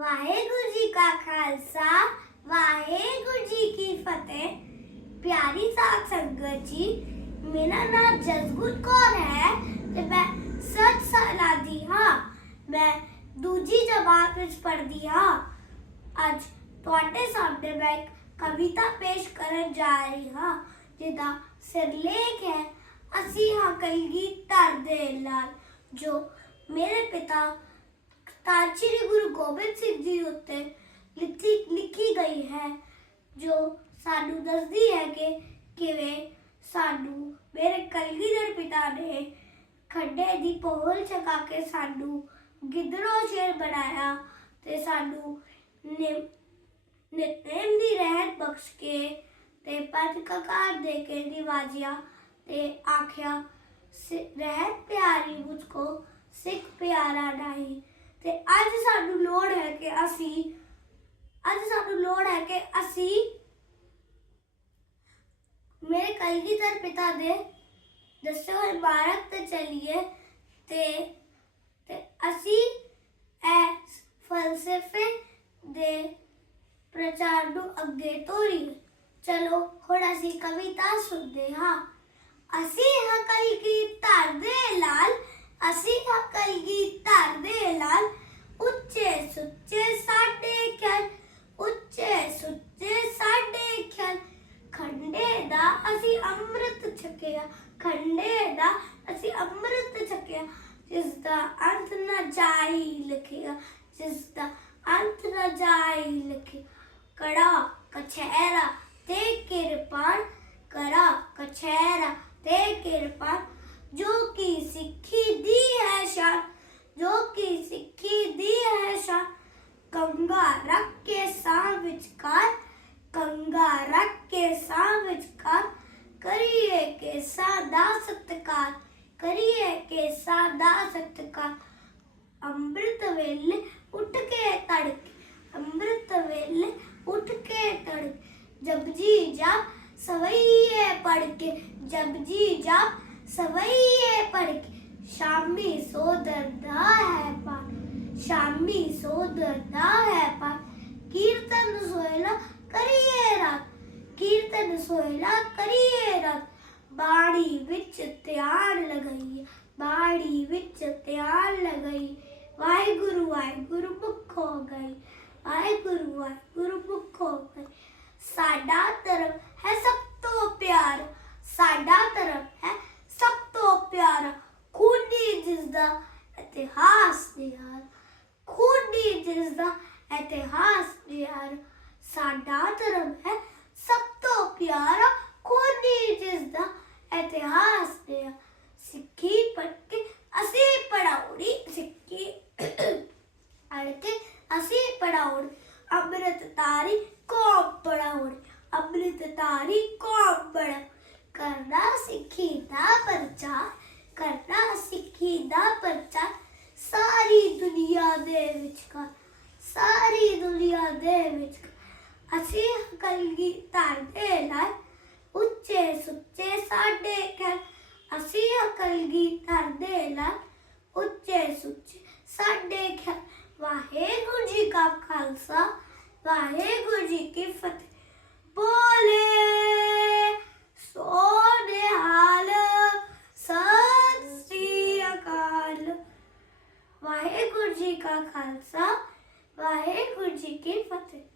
ਵਾਹਿਗੁਰੂ ਜੀ ਕਾ ਖਾਲਸਾ ਵਾਹਿਗੁਰੂ ਜੀ ਕੀ ਫਤਿਹ ਪਿਆਰੀ ਸਾਧ ਸੰਗਤ ਜੀ ਮੇਰਾ ਨਾਮ ਜਸਗੁਰ ਕੌਰ ਹੈ ਤੇ ਮੈਂ ਸੱਤ ਸਾਲਾਂ ਦੀ ਹਾਂ ਮੈਂ ਦੂਜੀ ਜਮਾਤ ਵਿੱਚ ਪੜ੍ਹਦੀ ਹਾਂ ਅੱਜ ਤੁਹਾਡੇ ਸਾਹਮਣੇ ਮੈਂ ਇੱਕ ਕਵਿਤਾ ਪੇਸ਼ ਕਰਨ ਜਾ ਰਹੀ ਹਾਂ ਜਿਹਦਾ ਸਿਰਲੇਖ ਹੈ ਅਸੀਂ ਹਾਂ ਕਲਗੀ ਧਰ ਦੇ ਲਾਲ ਜੋ ਮੇਰੇ ਪਿਤਾ ਤਾਂ ਸ੍ਰੀ ਗੁਰੂ ਗੋਬਿੰਦ ਸਿੰਘ ਜੀ ਉੱਤੇ ਲਿਖੀ ਲਿਖੀ ਗਈ ਹੈ, ਜੋ ਸਾਨੂੰ ਦੱਸਦੀ ਹੈ ਕਿ ਕਿਵੇਂ ਸਾਨੂੰ ਮੇਰੇ ਕਲਗੀਧਰ ਪਿਤਾ ਨੇ ਖੱਡੇ ਦੀ ਪੋਲ ਛਕਾ ਕੇ ਸਾਨੂੰ ਗਿੱਦੜੋ ਸ਼ੇਰ ਬਣਾਇਆ ਤੇ ਸਾਨੂੰ ਨਿ- ਨਿਤਨੇਮ ਦੀ ਰਹਿਤ ਬਖਸ਼ ਕੇ ਤੇ ਪੰਜ ਕਕਾਰ ਦੇ ਕੇ ਨਿਵਾਜਿਆ ਤੇ ਆਖਿਆ, ਸਿ- ਰਹਿਤ ਪਿਆਰੀ ਮੁਝਕੋ ਸਿੱਖ ਪਿਆਰਾ ਨਹੀਂ। ਤੇ ਅੱਜ ਸਾਨੂੰ ਲੋੜ ਹੈ ਕਿ ਅਸੀਂ, ਅੱਜ ਸਾਨੂੰ ਲੋੜ ਹੈ ਕਿ ਅਸੀਂ ਮੇਰੇ ਕਲਗੀਧਰ ਪਿਤਾ ਦੇ ਦੱਸੇ ਹੋਏ ਮਾਰਗ ਤੇ ਚੱਲੀਏ ਤੇ ਤੇ ਅਸੀਂ ਇਹ ਫਲਸਫੇ ਦੇ ਪ੍ਰਚਾਰ ਨੂੰ ਅੱਗੇ ਤੋਰੀਏ ਚਲੋ ਹੁਣ ਅਸੀਂ ਕਵਿਤਾ ਸੁਣਦੇ ਹਾਂ। ਅਸੀਂ ਖੰਡੇ ਦਾ ਅਸੀਂ ਅੰਮ੍ਰਿਤ ਛਕਿਆ ਜਿਸ ਦਾ ਅੰਤ ਨਾ ਜਾਈ ਲਿਖਿਆ ਜਿਸ ਦਾ ਅੰਤ ਨਾ ਜਾਈ ਲਿਖਿਆ ਕੜਾ ਕਛਹਿਰਾ ਤੇ ਕਿਰਪਾਨ ਕੜਾ ਕਛਹਿਰਾ ਤੇ ਕਿਰਪਾਨ ਜੋ ਕੀ ਸਿੱਖੀ ਦੀ ਹੈ ਸ਼ਾਨ ਜੋ ਕੀ ਸਿੱਖੀ ਦੀ ਹੈ ਸ਼ਾਨ ਕੰਗਾ ਰੱਖ ਕੇ ਸਾਹ ਵਿਚਕਾਰ ਕੰਗਾ ਰੱਖ ਕੇ ਸਾਹ कैसा दा सत्कार करिए कैसा दा सत्कार अमृत वेल उठ के तड़क अमृत वेल उठ के तड़क। जब जी जा सवैये पढ़ के जब जी जा सवैये पढ़ के शामी सो दर्दा है पा शामी सो दर्दा है पा कीर्तन सोयला करिए रात। कीर्तन सोयला करिए रात। ਬਾੜੀ ਵਿੱਚ ਧਿਆਨ ਲਗਾਈਏ ਬਾੜੀ ਵਿੱਚ ਧਿਆਨ ਲਗਾਈ। ਵਾਹਿਗੁਰੂ ਵਾਹਿਗੁਰੂ ਮੁਖ ਹੋ ਗਈ, ਵਾਹਿਗੁਰੂ ਵਾਹਿਗੁਰੂ ਮੁਖ ਹੋ ਗਈ। ਸਾਡਾ ਧਰਮ ਹੈ ਸਭ ਤੋਂ ਪਿਆਰ, ਸਾਡਾ ਧਰਮ ਹੈ ਸਭ ਤੋਂ ਪਿਆਰਾ। ਖੂਨੀ ਜਿਸ ਦਾ ਇਤਿਹਾਸ ਨਿਹਾਰ, ਖੂਨੀ ਜਿਸ ਦਾ ਇਤਿਹਾਸ ਨਿਹਾਰ। ਸਾਡਾ ਧਰਮ ਅੰਮ੍ਰਿਤ ਤਾਰੀ ਕੋ ਪੜਾਉਣ ਅੰਮ੍ਰਿਤ ਤਾਰੀ ਕੋ ਪੜ ਕਰਨਾ ਸਿੱਖੀ ਦਾ ਪ੍ਰਚਾਰ ਕਰਨਾ ਸਿੱਖੀ ਦਾ ਪ੍ਰਚਾਰ ਸਾਰੀ ਦੁਨੀਆ ਦੇ ਵਿੱਚ ਕਰ ਸਾਰੀ ਦੁਨੀਆ ਦੇ ਵਿੱਚ ਕਰ। ਅਸੀਂ ਕਲਗੀ ਧਰਦੇ ਨਾਲ ਉੱਚੇ ਸੁੱਚੇ ਸਾਡੇ ਘਰ ਅਸੀਂ ਕਲਗੀ ਧਰਦੇ ਨਾਲ ਉੱਚੇ ਸੁੱਚੇ ਸਾਡੇ ਘਰ ਵਾਹਿਗੁਰੂ ਜੀ ਕਾ ਖਾਲਸਾ वाहेगुरु जी की फतेह। बोले वाहे गुरु अकाल जी का खालसा वाहेगुरु जी की फतेह।